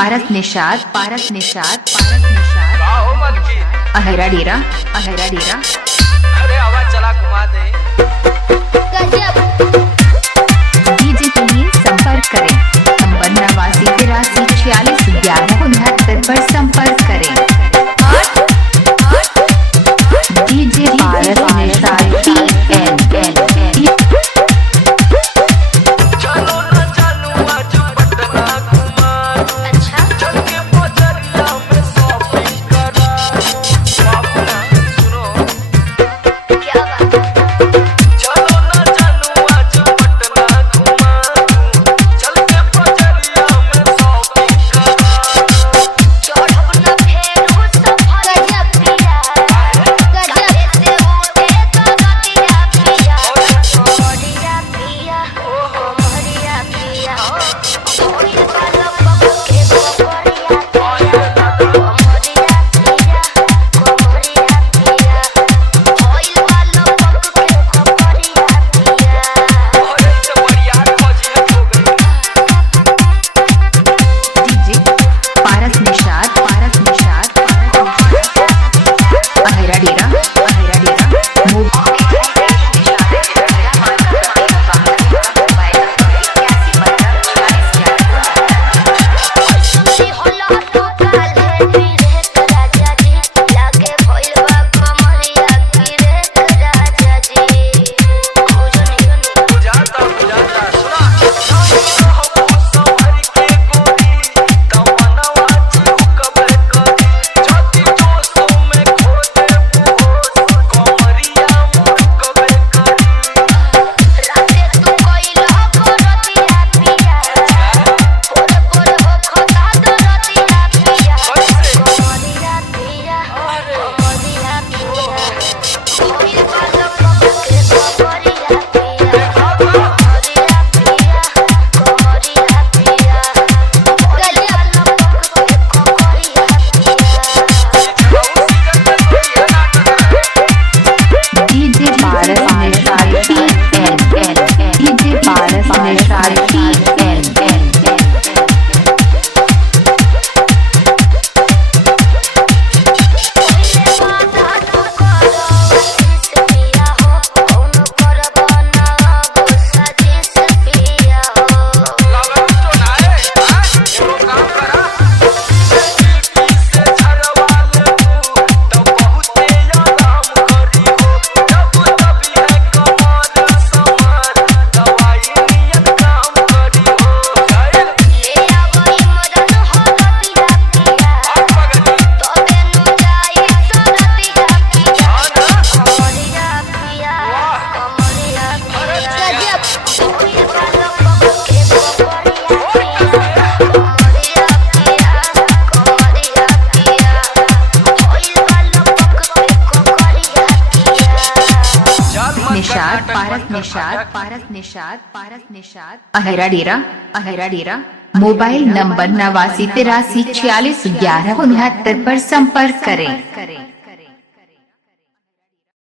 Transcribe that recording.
पारस निषाद हो मन की अहेरा डेरा अरे आवाज चला घुमा दे डीजे के लिए संपर्क करें नंबर 89 83 46 11 69 पर संपर्क करें। डीजे पारस निषाद चलो ना चलो आज पटना घुमा चल के बजरिया में शॉपिंग करा बाबूना सुनो क्या बात चलो ना चलो आज पटना घुमा चल के बजरिया में शॉपिंग करा चढ़ब न फेरू सफर गजब पिया गजब से उठे तो रतिया पिया कोमरिया पिया कोमरिया पिया कोई बालो पक के कोमरिया पिया कोमरिया पिया कोमरिया पिया कोई बालो पक के कोमरिया पिया और से बढ़िया खोजी हो गई डीजे पारस निषाद अहेरा डेरा सुनी होला तो काल है रे राजा जी लागे भइल बा कमरिया की रे राजा जी बुझाता सुना हो सवार के गोरी तमन्ना चिहुकबे करी जति जोश में खो दे कमरिया मुकबे करी राते तू कोइला गोरतिया पिया पोर पोर हो खता दरतिया पिया कमरिया पिया कमरिया पिया कोइल बालो पक के कमरिया पिया कमरिया पिया कमरिया पिया कोइल बालो पक के कमरिया पिया डीजे पारस निषाद लागल तो नाए एगो काम करा से झरवा ले तो बहुते आराम करी हो जब तभी है कमर समर दवाई नियत काम करी हो जाए पारस निषाद अहेरा डेरा मोबाइल नंबर 89 83 46 11 69 पर संपर्क करें।